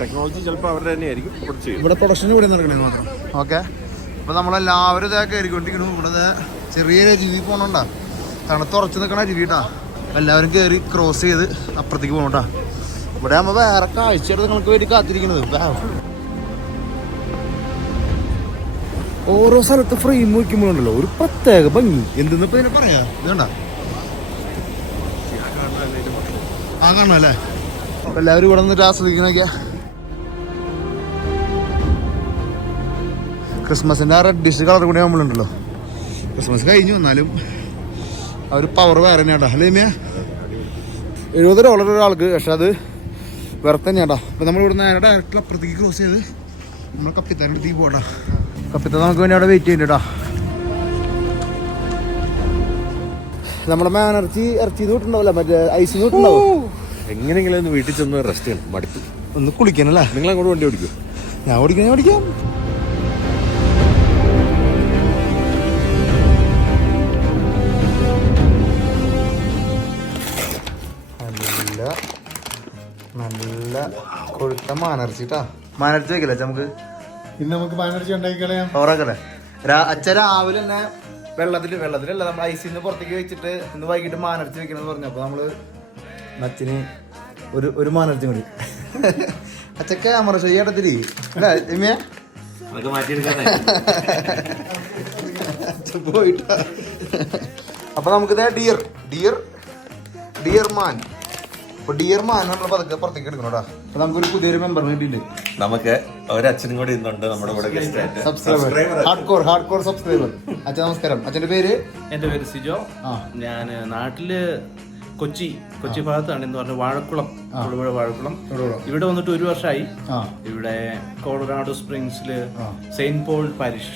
ടെക്നോളജി ചിലപ്പോൾ അവരുടെ തന്നെ ആയിരിക്കും ഇവിടെ പ്രൊഡക്ഷൻ ഇവിടെ നടക്കണേ മാത്രം. ഓക്കെ, അപ്പൊ നമ്മളെല്ലാവരും ഇതാ കയറിക്കൊണ്ടിരിക്കണു. ഇവിടെ ചെറിയൊരു അരുവി പോണോണ്ടാ, തണുത്തുറച്ച് നിൽക്കണ അരുവിട്ടാ. എല്ലാവരും കയറി ക്രോസ് ചെയ്ത് അപ്പുറത്തേക്ക് പോകണോട്ടാ. ഇവിടെ ആകുമ്പോ വേറെ കാഴ്ചയുടെ നിങ്ങൾക്ക് വേണ്ടി കാത്തിരിക്കണത്. ഓരോ സ്ഥലത്ത് ഫ്രെയിം വയ്ക്കുമ്പോഴുണ്ടല്ലോ ഒരു പ്രത്യേക ഭംഗി. എന്തെന്നിപ്പോ ഇതിനെ പറയാ? ഇതുണ്ട ആ കാണണം അല്ലേ? അപ്പൊ എല്ലാവരും ഇവിടെ നിന്നിട്ട് ആസ്വദിക്കണൊക്കെയാ. ക്രിസ്മസിന്റെ ആ റെഡിഷ് കളർ കൂടി നമ്മളുണ്ടല്ലോ. ക്രിസ്മസ് കഴിഞ്ഞു വന്നാലും ആ ഒരു പവർ വേറെ തന്നെയാട്ടാ അല്ലേ മേ? $70 ഒരാൾക്ക്, പക്ഷെ അത് വെറുതെ തന്നെയാട്ടാ. അപ്പൊ നമ്മളിവിടെ നേരെ ഡയറക്റ്റ് അപ്പുറത്തേക്ക് ക്രോസ് ചെയ്ത് നമ്മളെ കപ്പിത്താൻ്റെ അടുത്തേക്ക് പോകട്ടാ. കപ്പിത്താൻ നമുക്ക് വേണ്ടി അവിടെ വെയിറ്റ് ചെയ്യുന്നുണ്ടാ. നമ്മുടെ മാനർച്ചി ഇറച്ചി തൊട്ടുണ്ടാവില്ല, മറ്റേ ഐസ് തൊട്ടുണ്ടാവും. എങ്ങനെയെങ്കിലും ഒന്ന് വീട്ടിൽ ചെന്ന് റെസ്റ്റ് ചെയ്യണം, മടുത്തു. ഒന്ന് കുളിക്കണല്ലേ? നിങ്ങൾ അങ്ങോട്ട് വണ്ടി ഓടിക്കും? ഞാൻ ഓടിക്കാം. നല്ല കൊഴുത്ത മാനർച്ചിട്ടാ. മാനർച്ചി വെക്കില്ല നമുക്ക് ഇന്ന് നമുക്ക് മാനർച്ചി ഉണ്ടാക്കിക്കളയാം. ഓറാക്കല്ലേ? അച്ഛൻ രാവിലെ തന്നെ വെള്ളത്തിലല്ല നമ്മൾ ഐസിൽ നിന്ന് പുറത്തേക്ക് വെച്ചിട്ട് ഇന്ന് വൈകിട്ട് മാനർച്ചി വെക്കണമെന്ന് പറഞ്ഞു. അപ്പൊ നമ്മള് അച്ഛന് ഒരു മാനർച്ചി കൂടി. അച്ഛൻ ക്യാമറ ചെയ്യടത്തിരി പോയിട്ടാ. അപ്പൊ നമുക്കിത് ഡിയർ മാൻ. അപ്പൊ ഡിയർ മാൻ നമ്മൾ പതുക്കെ പുറത്തേക്ക് എടുക്കണോടാ. അപ്പൊ നമുക്കൊരു പുതിയൊരു മെമ്പറിന് കിട്ടിയിട്ടുണ്ട്. നമുക്ക് ഒരച്ഛനും കൂടി ഇന്നുണ്ട് നമ്മുടെ കൂടെ ഗസ്റ്റ് ആയിട്ട്. Hard core subscriber. അച്ഛൻ നമസ്കാരം. അച്ഛന്റെ പേര്? എൻ്റെ പേര് സിജോ. ഞാൻ നാട്ടില് കൊച്ചി ഭാഗത്താണ് എന്ന് പറഞ്ഞ വാഴക്കുളം, തൊടുപുഴ വാഴക്കുളം. ഇവിടെ വന്നിട്ട് 1 വർഷമായി. ഇവിടെ കോളറാഡോ സ്പ്രിങ്സില് Saint Paul parish.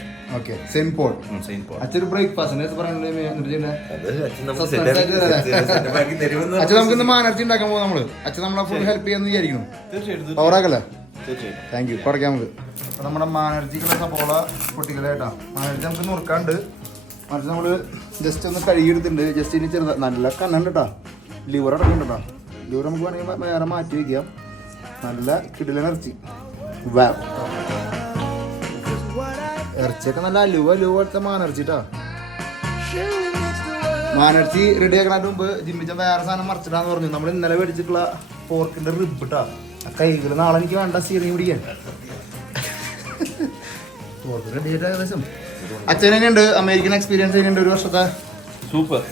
Saint Paul. അച്ഛൻ ബ്രേക്ക്ഫാസ്റ്റ് അച്ഛൻ നമുക്കിന്ന് മാനർച്ചി ഉണ്ടാക്കാൻ പോകും നമ്മള്. അച്ഛൻ നമ്മളെ ഫുൾ ഹെൽപ്പ് ചെയ്യാന്ന് വിചാരിക്കുന്നു. തീർച്ചയായിട്ടും പവറാക്കല്ലേ? Thank you. തുടക്കാം നമുക്ക്. നമ്മുടെ മാനർച്ചിക്കുള്ള സപ്പോള പൊട്ടിക്കലായിട്ടാ. മാനർച്ചി നമുക്ക് നുറുക്കാണ്ട് മറിച്ച് നമ്മള് ജസ്റ്റ് ഒന്ന് കഴുകിയെടുത്തിട്ടുണ്ട്. ജസ്റ്റ് ഇനി ചെറുത നല്ല കണ്ണുണ്ട് കേട്ടോ. ലിവർ അടക്കുന്നുണ്ട് കേട്ടോ. ലിവർ നമുക്ക് വേണമെങ്കിൽ വേറെ മാറ്റി വയ്ക്കാം. നല്ല കിടിലൻ ഇറച്ചി. ഇറച്ചിയൊക്കെ നല്ല അലുവ പോലത്തെ മാനർച്ചിട്ടാ. മാനർച്ചി റെഡി ആക്കണതിന് മുമ്പ് ജിമ്മിച്ച വേറെ സാധനം മറിച്ചിട്ടാന്ന് പറഞ്ഞു. നമ്മൾ ഇന്നലെ മേടിച്ചിട്ടുള്ള പോർക്കിന്റെ റിബ് ഇട്ടാ. കൈകൾ നാളെ എനിക്ക് വേണ്ട സീറിങ് പിടിക്കാൻ. പോർക്ക് റെഡി ആയിട്ട് ഏകദേശം. അച്ഛൻ എങ്ങനെയുണ്ട്? അമേരിക്കൻ എക്സ്പീരിയൻസ് എങ്ങനെയുണ്ട്? 1 വർഷത്തെ? സൂപ്പർ.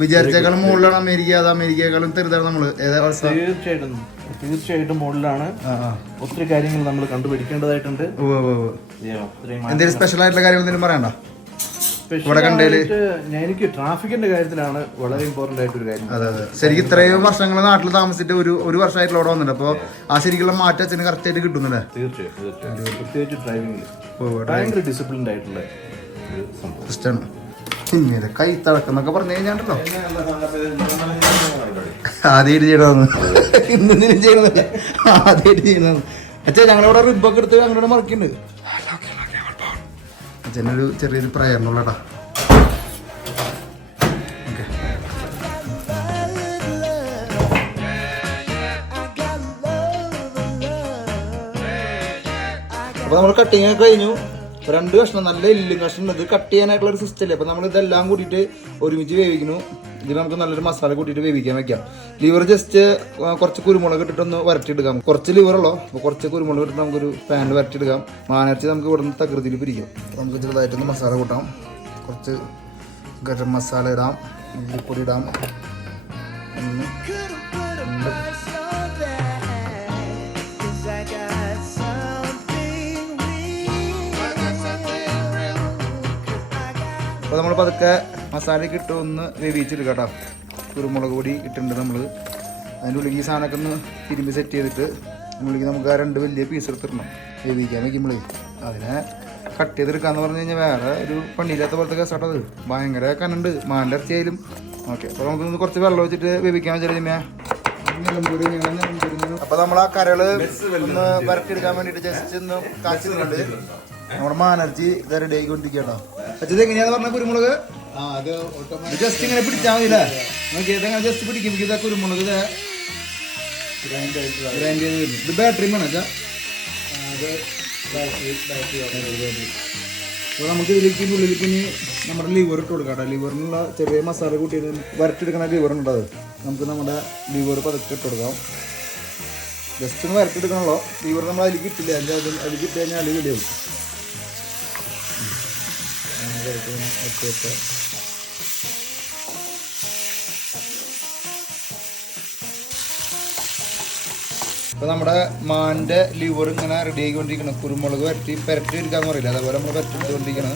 വിചാരിച്ചേക്കാളും മുകളിലാണ് അമേരിക്ക? അത് അമേരിക്കയെക്കാളും തെരുതാണ് നമ്മള്? തീർച്ചയായിട്ടും മുകളിലാണ്. ഒത്തിരി കാര്യങ്ങൾ നമ്മൾ കണ്ടുപിടിക്കേണ്ടതായിട്ടുണ്ട്. എന്തെങ്കിലും സ്പെഷ്യൽ ആയിട്ടുള്ള കാര്യം എന്തെങ്കിലും പറയണ്ട? എനിക്ക് ട്രാഫിക്കിന്റെ കാര്യത്തിലാണ് വളരെ ഇമ്പോർട്ടന്റ് ആയിട്ടൊരു കാര്യം. അതെ. ശരിക്കും ഇത്രയും വർഷങ്ങൾ നാട്ടിൽ താമസിച്ചിട്ട് ഒരു വർഷമായിട്ടുള്ള ഇവിടെ വന്നിട്ട് അപ്പൊ ആ ശരിക്കുള്ള മാറ്റം അച്ഛന് കറക്റ്റ് ആയിട്ട് കിട്ടുന്നില്ലേ? തീർച്ചയായും. പ്രത്യേകിച്ച് ഡ്രൈവിംഗിൽ ഭയങ്കര ഡിസിപ്ലിൻഡ് ആയിട്ടുള്ള ഒരു സംഭവം. ഇങ്ങനെ കൈ തളക്കെന്നൊക്കെ പറഞ്ഞു കഴിഞ്ഞാണ്ടല്ലോ ആദ്യമായിട്ട് ചെയ്യണമെന്ന്. ഇന്നും ചെയ്യണമെന്നില്ല, ആദ്യമായിട്ട് ചെയ്യണമെന്ന്. അച്ഛാ ഞങ്ങളിവിടെ റിബൊക്കെ എടുത്ത് ഞങ്ങളുടെ മറക്കുന്നുണ്ട്. അച്ഛനൊരു ചെറിയൊരു പ്രയറിനുള്ളട്ടാ. ഓക്കെ, അപ്പൊ നമ്മൾ കട്ടിങ് ഒക്കെ കഴിഞ്ഞു. അപ്പോൾ 2 കഷ്ണം നല്ല എല്ലും കഷ്ണം ഇത് കട്ട് ചെയ്യാനായിട്ടുള്ള ഒരു സിസ്റ്റം അല്ലേ. അപ്പോൾ നമ്മൾ ഇതെല്ലാം കൂട്ടിയിട്ട് ഒരുമിച്ച് വേവിക്കുന്നു. ഇതിൽ നമുക്ക് നല്ലൊരു മസാല കൂട്ടിയിട്ട് വേവിക്കാൻ വെക്കാം. ലിവർ ജസ്റ്റ് കുറച്ച് കുരുമുളക് ഇട്ടിട്ടൊന്ന് വരട്ടിയെടുക്കാം. കുറച്ച് ലിവറുള്ളൂ, അപ്പോൾ കുറച്ച് കുരുമുളക് ഇട്ടിട്ട് നമുക്കൊരു പാനിൽ വരട്ടിയെടുക്കാം. മാനരച്ച് നമുക്ക് ഇവിടെ നിന്ന് തകൃതിയിൽ പിരിക്കാം. നമുക്ക് ചെറുതായിട്ടൊന്ന് മസാല കൂട്ടാം. കുറച്ച് ഗരം മസാല ഇടാം, ഇല്ലിപ്പൊടി ഇടാം. അപ്പോൾ നമ്മൾ പതുക്കെ മസാലയ്ക്ക് ഇട്ട് ഒന്ന് വേവിച്ചെടുക്കാം കേട്ടോ. കുരുമുളക് പൊടി ഇട്ടിട്ടുണ്ട് നമ്മൾ. അതിൻ്റെ ഉള്ളിൽ ഈ സാധനമൊക്കെ ഒന്ന് തിരുമ്പി സെറ്റ് ചെയ്തിട്ട് അതിനുള്ളിൽ നമുക്ക് ആ 2 വലിയ പീസ് എടുത്തിടണം. വേവിക്കാൻ വയ്ക്കുമ്പോഴേ അതിനെ കട്ട് ചെയ്തെടുക്കാന്ന് പറഞ്ഞു കഴിഞ്ഞാൽ വേറെ ഒരു പണിയില്ലാത്ത പോലത്തെ കേസാട്ടത്. ഭയങ്കര കനുണ്ട് മാൻ്റെ ഇറച്ചിയായാലും. ഓക്കെ, അപ്പോൾ നമുക്കൊന്ന് കുറച്ച് വെള്ളം വെച്ചിട്ട് വേവിക്കാൻ വെച്ചാൽ അപ്പോൾ നമ്മൾ ആ കരള് ഒന്ന് വരട്ടിയെടുക്കാൻ വേണ്ടിയിട്ട് ജസ്റ്റ് ഒന്ന് കാച്ചിട്ടുണ്ട്. നമ്മുടെ മാനർച്ചി ഇത് റെഡി ആയിക്കൊണ്ടിരിക്കട്ടോ. അച്ഛത് എങ്ങനെയാന്ന് പറഞ്ഞ കുരുമുളക് ജസ്റ്റ് ഇങ്ങനെ പിടിച്ചാൽ മതി അല്ലേ. നോക്കി ഇതെങ്ങനെ ജസ്റ്റ് പിടിക്കും. ഇതാ കുരുമുളക് ഇത് ഗ്രൈൻഡ് ചെയ്ത് വരും. ഇത് ബാറ്ററി വേണം അച്ഛാ. അപ്പോൾ നമുക്ക് ഇതിലേക്ക് ഉള്ളിലേക്ക് ഇനി നമ്മുടെ ലിവർ ഇട്ട് കൊടുക്കാം കേട്ടോ. ലിവറിനുള്ള ചെറിയ മസാല കൂട്ടിയത് വരട്ടിയെടുക്കുന്ന ലിവറുണ്ട്. അത് നമുക്ക് നമ്മുടെ ലിവർ പതുക്കെ ഇട്ട് കൊടുക്കാം. ജസ്റ്റ് ഒന്ന് വരട്ടിയെടുക്കണല്ലോ. ലിവർ നമ്മൾ അതിലേക്ക് ഇട്ടില്ല, അതിലേക്ക് ഇട്ട് കഴിഞ്ഞാൽ അടി വലിയാവും. അപ്പോൾ നമ്മുടെ മാൻ്റെ ലിവർ ഇങ്ങനെ റെഡി ആയിക്കൊണ്ടിരിക്കണം. കുരുമുളക് പെരട്ടി എടുക്കാന്ന് പറയില്ല, അതേപോലെ നമ്മൾ പെരട്ടിക്കൊണ്ടിരിക്കണം.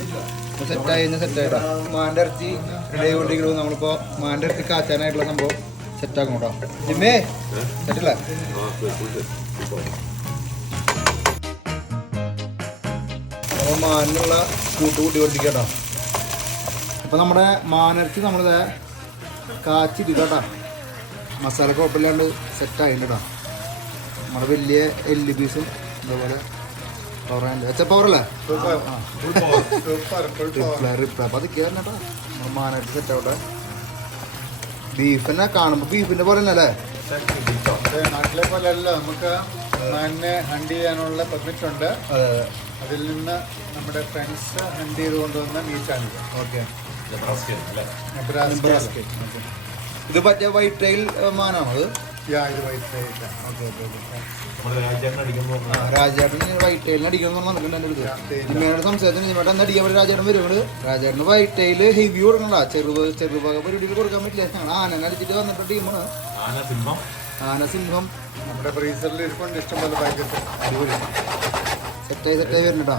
അപ്പോൾ സെറ്റായി കഴിഞ്ഞാൽ സെറ്റായിട്ടാ. മാൻ്റെ ഇറച്ചി റെഡി ആയിക്കൊണ്ടിരിക്കണം. നമ്മളിപ്പോൾ മാൻ്റെ ഇറച്ചി കാച്ചാനായിട്ടുള്ള സംഭവം സെറ്റാക്കണം കേട്ടോ. ജിമ്മേ സെറ്റല്ലേ? അപ്പോൾ മാനിനുള്ള കൂട്ടിക്കൊണ്ടിരിക്കട്ടോ. അപ്പോൾ നമ്മുടെ മാനിറച്ചി നമ്മളിത് കാച്ചിരിക്കുക കേട്ടോ. മസാല കുഴപ്പമില്ലാണ്ട് സെറ്റായിട്ടുണ്ട് കേട്ടോ. നമ്മുടെ വലിയ എല്ല് പീസും അതേപോലെ പവറാൻ്റെ വെച്ച പവറല്ലേ റിപ്ലൈ. അപ്പോൾ അതൊക്കെ കേട്ടോ നമ്മുടെ മാനിറച്ചി സെറ്റാവട്ടെ. ബീഫ് തന്നെ കാണുമ്പോൾ ബീഫിൻ്റെ പോലെ തന്നെ അല്ലേ? നാട്ടിലെ പോലെ അല്ല, നമുക്ക് മാനിനെ ഹണ്ട് ചെയ്യാനുള്ള പെർമിറ്റ് ഉണ്ട്. അതിൽ നിന്ന് നമ്മുടെ ഫ്രണ്ട്സ് ഹണ്ട് ചെയ്ത് കൊണ്ടുവന്ന മീറ്റാണ്. ഓക്കെ, ഇത് മറ്റേ വൈറ്റ് ടൈൽ മാനാണോ അത്? ഇത് white tile. Okay okay okay. രാജേട്ടന് വൈറ്റ് ടൈലിന് അടിക്കണം എന്ന് പറഞ്ഞിട്ടുണ്ട് എൻ്റെ അടുത്ത്. ഇമ്മയുടെ സംസാരത്തിന് ഇമ്മയുടെ എന്താ അടിക്കാൻ പറ്റും? രാജേട്ടൻ വരുന്നത്. രാജേട്ടന് വൈറ്റ് ടൈല് ഹെവി കൊടുക്കണ്ട, ചെറുപക പരിപാടിയിൽ കൊടുക്കാൻ പറ്റില്ല. ഞങ്ങൾ ആനനെ അടിച്ചിട്ട് വന്നിട്ട് ടീമാണ് ആനസിംഹം. നമ്മുടെ ഫ്രീസറിൽ ഇരിക്കൊണ്ട് ഇഷ്ടംപോലെ പാക്കറ്റ്. അടിപൊളി സെറ്റായി വരുന്നുണ്ടാ.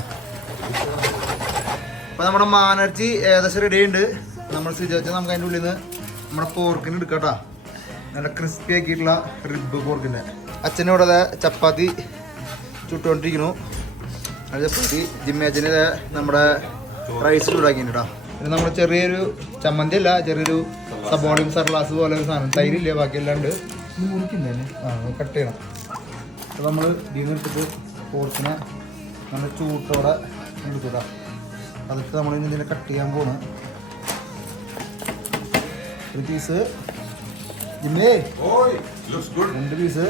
അപ്പോൾ നമ്മുടെ മാനിറച്ചി ഏകദേശം റെഡി ഉണ്ട്. നമ്മൾ സ്വിച്ച് വെച്ചാൽ നമുക്ക് അതിൻ്റെ ഉള്ളിൽ നിന്ന് നമ്മുടെ പോർക്കിന് എടുക്കാം കേട്ടോ. നല്ല ക്രിസ്പി ആക്കിയിട്ടുള്ള റിബ് പോർക്കിൻ്റെ. അച്ഛനോടെ ചപ്പാത്തി ചുട്ടുകൊണ്ടിരിക്കുന്നു. അത് ചപ്പാത്തി ജിമ്മേച്ചന് നമ്മുടെ റൈസ് ചൂടാക്കിയിട്ടുണ്ട് കേട്ടോ. പിന്നെ നമ്മൾ ചെറിയൊരു ചമ്മന്തി അല്ല, ചെറിയൊരു സബോളയും സർലാസ് പോലെ ഒരു സാധനം. തൈരില്ല, ബാക്കിയെല്ലാണ്ട് കട്ട് ചെയ്യണം. അപ്പോൾ നമ്മൾ ഇതിൽ എടുത്തിട്ട് പോർക്കിനെ നല്ല ചൂട്ടോടെ എടുത്തിട്ടാ. അതൊക്കെ നമ്മൾ ഇതിനെ കട്ട് ചെയ്യാൻ പോണ്. ഒരു പീസ് ജിമ്മേ, 2 പീസ്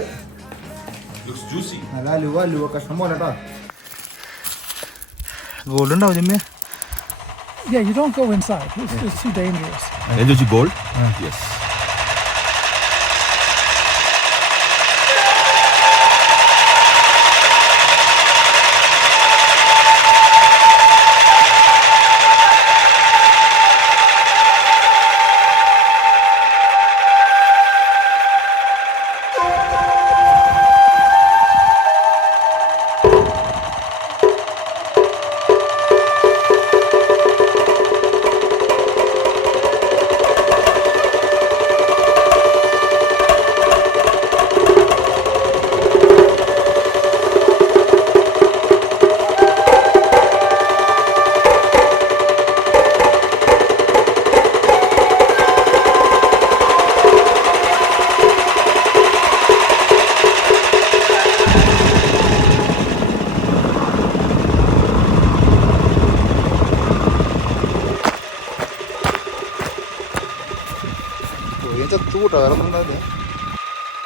നല്ല അലുവ കഷ്ണം പോലെ കേട്ടോ. ഗോൾഡ് ഉണ്ടാവും ജിമ്മേ? Yeah, you don't go inside. It's too dangerous. And did you gold? Yes. ചത്തു കൂട്ടാ, വേറെ ഒന്നും ഉണ്ടാവില്ല.